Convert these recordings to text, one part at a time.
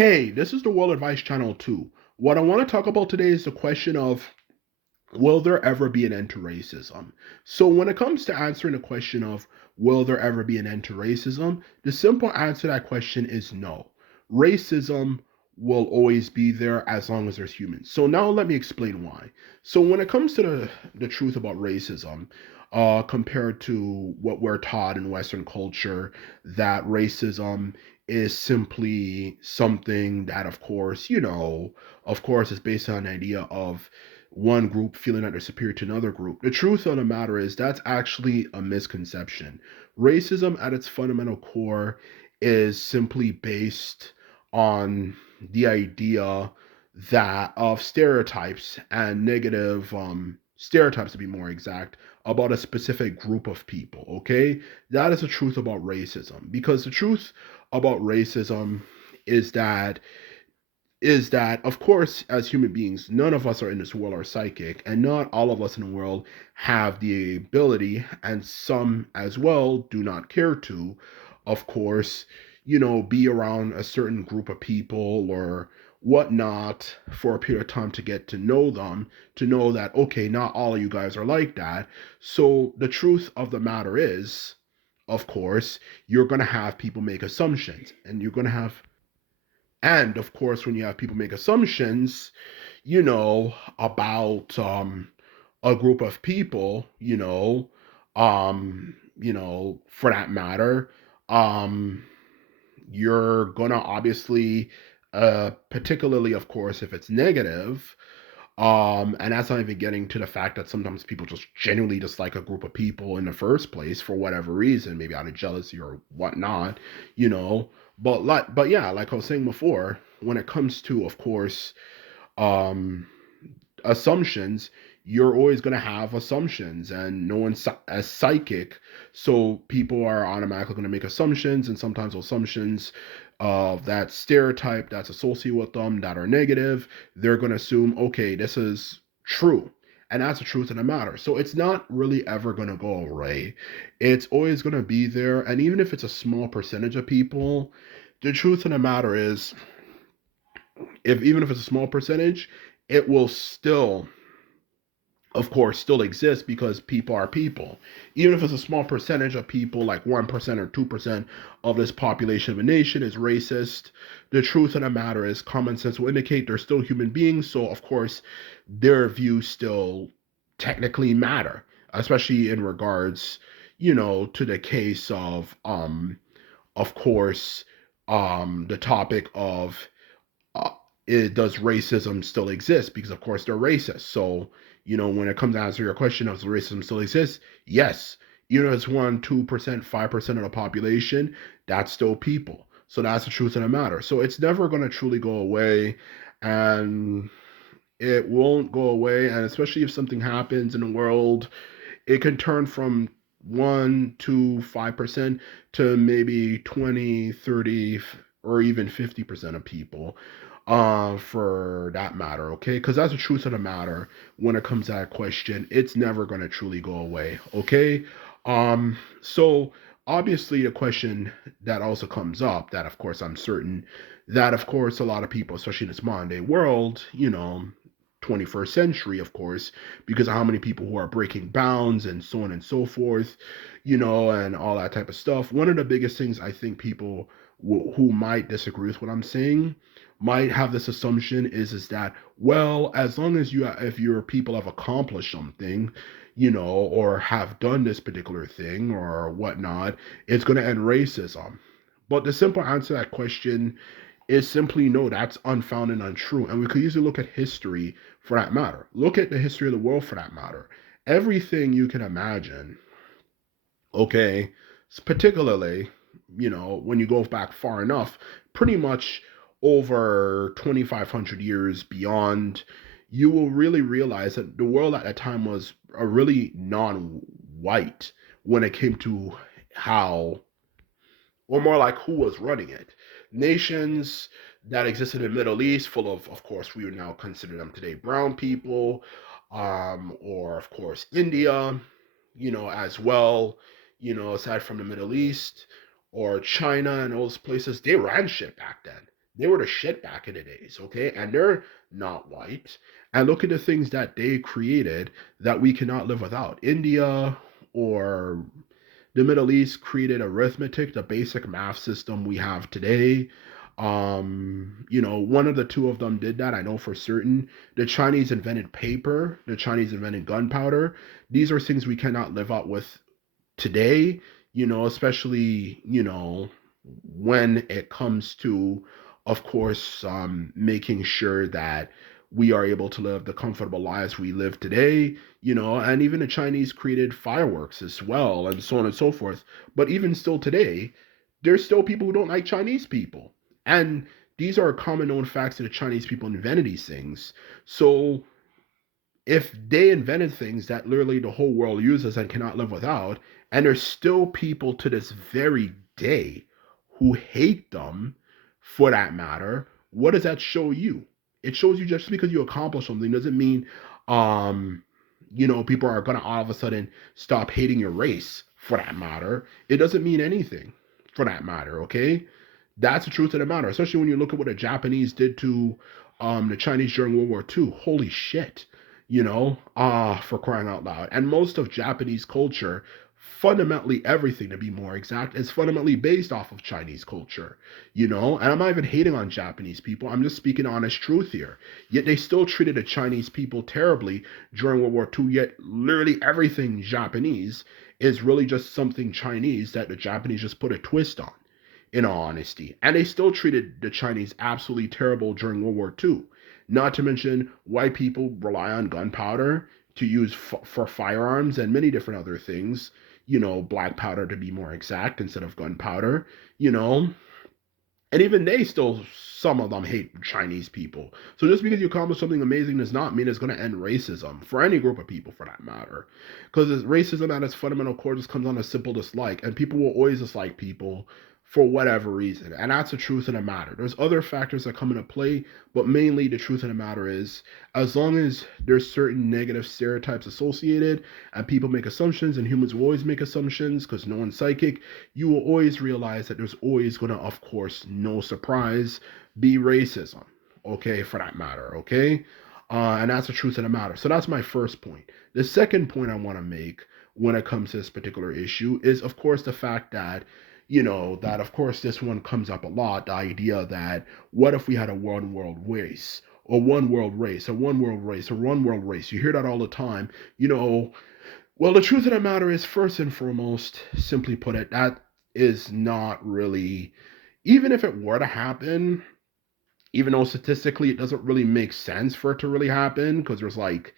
Hey, this is the World Advice Channel 2. What I want to talk about today is the question of will there ever be an end to racism? So, when it comes to answering the question of will there ever be an end to racism, the simple answer to that question is no. Racism will always be there as long as there's humans. So, now let me explain why. So, when it comes to the truth about racism, compared to what we're taught in Western culture, that racism is simply something that, of course, is based on an idea of one group feeling that they're superior to another group. The truth of the matter is that's actually a misconception. Racism at its fundamental core is simply based on the idea that of stereotypes and negative stereotypes to be more exact about a specific group of people. Okay, that is the truth about racism, because the truth about racism is that of course, as human beings, none of us are in this world are psychic, and not all of us in the world have the ability, and some as well do not care to, of course, be around a certain group of people or whatnot for a period of time to get to know them, to know that, okay, not all of you guys are like that. So the truth of the matter is, of course, you're going to have people make assumptions, and you're going to have and of course, when you have people make assumptions, about a group of people, for that matter, um, you're gonna obviously, particularly, of course, if it's negative, and that's not even getting to the fact that sometimes people just genuinely dislike a group of people in the first place for whatever reason, maybe out of jealousy or whatnot, you know. But yeah, like I was saying before, when it comes to, of course, um, assumptions, you're always going to have assumptions, and no one's as psychic, so people are automatically going to make assumptions, and sometimes assumptions of that stereotype that's associated with them that are negative, they're going to assume, okay, this is true. And that's the truth of the matter. So it's not really ever going to go away. It's always going to be there. And even if it's a small percentage of people, the truth of the matter is, if even if it's a small percentage, it will still, of course, still exists, because people are people. Even if it's a small percentage of people, like 1% or 2% of this population of a nation is racist, the truth of the matter is common sense will indicate they're still human beings. So, of course, their views still technically matter, especially in regards, to the case of course, the topic of uh, does racism still exist? Because of course they're racist. So when it comes to answer your question, does racism still exist? Yes. Even if it's 1, 2%, 5% of the population, that's still people. So that's the truth of the matter. So it's never going to truly go away, and it won't go away. And especially if something happens in the world, it can turn from 1 to 5% to maybe 20, 30, or even 50% of people, for that matter, okay? Because that's the truth of the matter. When it comes to that question, it's never going to truly go away, okay? So obviously the question that also comes up, that of course I'm certain that of course a lot of people, especially in this modern day world, 21st century, of course, because of how many people who are breaking bounds and so on and so forth, and all that type of stuff. One of the biggest things I think people who might disagree with what I'm saying might have this assumption is that, well, as long as if your people have accomplished something, or have done this particular thing or whatnot, it's going to end racism. But the simple answer to that question is simply no, that's unfounded and untrue. And we could easily look at history for that matter. Look at the history of the world for that matter. Everything you can imagine, okay, particularly, when you go back far enough, pretty much over 2,500 years beyond, you will really realize that the world at that time was a really non white when it came to how, or more like who was running it. Nations that existed in the Middle East, full of course, we would now consider them today brown people, or of course India, as well, aside from the Middle East or China and those places, they ran shit back then. They were the shit back in the days, okay? And they're not white. And look at the things that they created that we cannot live without. India or the Middle East created arithmetic, the basic math system we have today. One of the two of them did that. I know for certain. The Chinese invented paper. The Chinese invented gunpowder. These are things we cannot live out with today. Especially when it comes to, of course, making sure that we are able to live the comfortable lives we live today, and even the Chinese created fireworks as well, and so on and so forth. But even still today, there's still people who don't like Chinese people. And these are common known facts that the Chinese people invented these things. So if they invented things that literally the whole world uses and cannot live without, and there's still people to this very day who hate them for that matter, what does that show you? It shows you just because you accomplish something doesn't mean um people are gonna all of a sudden stop hating your race for that matter. It doesn't mean anything for that matter, okay? That's the truth of the matter, especially when you look at what the Japanese did to the Chinese during World War II. Holy shit, for crying out loud. And most of Japanese culture, fundamentally everything to be more exact, is fundamentally based off of Chinese culture, And I'm not even hating on Japanese people. I'm just speaking honest truth here. Yet they still treated the Chinese people terribly during World War II. Yet literally everything Japanese is really just something Chinese that the Japanese just put a twist on, in all honesty. And they still treated the Chinese absolutely terrible during World War II. Not to mention, white people rely on gunpowder to use for firearms and many different other things. Black powder to be more exact instead of gunpowder, you know. And even they still, some of them hate Chinese people. So just because you accomplish something amazing does not mean it's going to end racism for any group of people for that matter. Because racism at its fundamental core just comes on a simple dislike. And people will always dislike people for whatever reason. And that's the truth of the matter. There's other factors that come into play, but mainly the truth of the matter is as long as there's certain negative stereotypes associated and people make assumptions and humans will always make assumptions because no one's psychic, you will always realize that there's always going to, of course, no surprise, be racism, okay, for that matter, okay? And that's the truth of the matter. So that's my first point. The second point I want to make when it comes to this particular issue is, of course, the fact that, that of course this one comes up a lot, the idea that what if we had a one world race? Or one world race, or one world race, or one world race. You hear that all the time. Well, the truth of the matter is, first and foremost, simply put it, that is not really, even if it were to happen, even though statistically it doesn't really make sense for it to really happen, because there's like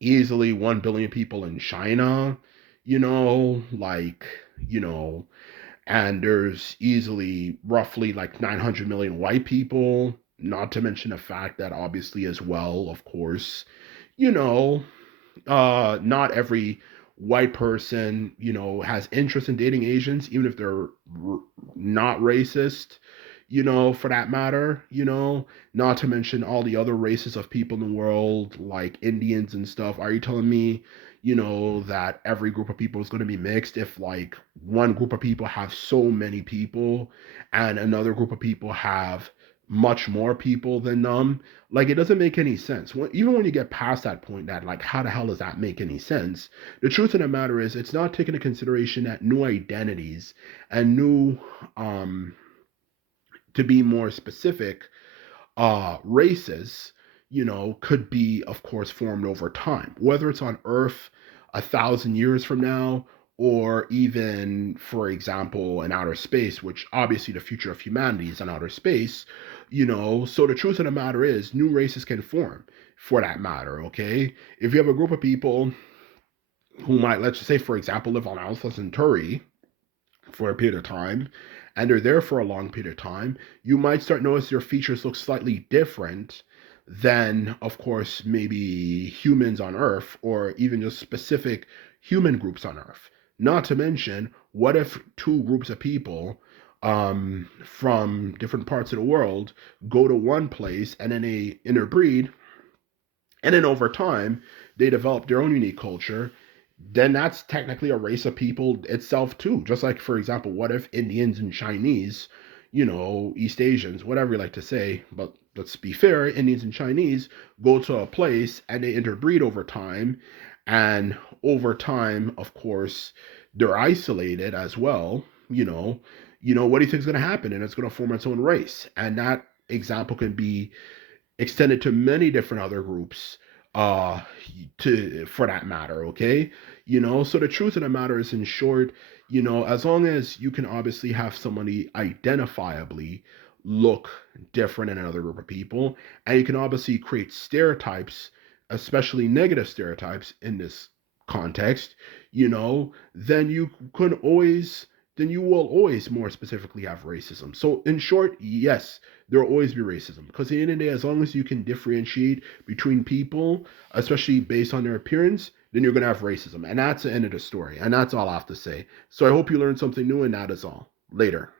easily 1 billion people in China, like, and there's easily roughly like 900 million white people, not to mention the fact that obviously as well, of course, you know, not every white person, has interest in dating Asians, even if they're not racist, for that matter, not to mention all the other races of people in the world, like Indians and stuff. Are you telling me, that every group of people is going to be mixed if like one group of people have so many people and another group of people have much more people than them? Like, it doesn't make any sense. Even when you get past that point, that like, how the hell does that make any sense? The truth of the matter is, it's not taking into consideration that new identities and new, to be more specific, races, could be, of course, formed over time, whether it's on Earth 1,000 years from now, or even, for example, in outer space, which obviously the future of humanity is in outer space, So the truth of the matter is, new races can form for that matter, okay? If you have a group of people who might, let's just say, for example, live on Alpha Centauri for a period of time, and they're there for a long period of time, you might start notice their features look slightly different than, of course, maybe humans on Earth or even just specific human groups on Earth. Not to mention, what if two groups of people from different parts of the world go to one place and then they interbreed, and then over time they develop their own unique culture? Then that's technically a race of people itself too. Just like, for example, what if Indians and Chinese, East Asians, whatever you like to say, but let's be fair, Indians and Chinese go to a place and they interbreed over time. And over time, of course, they're isolated as well. What do you think is going to happen? And it's going to form its own race. And that example can be extended to many different other groups uh to for that matter, okay? So the truth of the matter is, in short, as long as you can obviously have somebody identifiably look different in another group of people, and you can obviously create stereotypes, especially negative stereotypes in this context, then you will always more specifically have racism. So in short, yes, there will always be racism, because at the end of the day, as long as you can differentiate between people, especially based on their appearance, then you're going to have racism. And that's the end of the story. And that's all I have to say. So I hope you learned something new, and that is all. Later.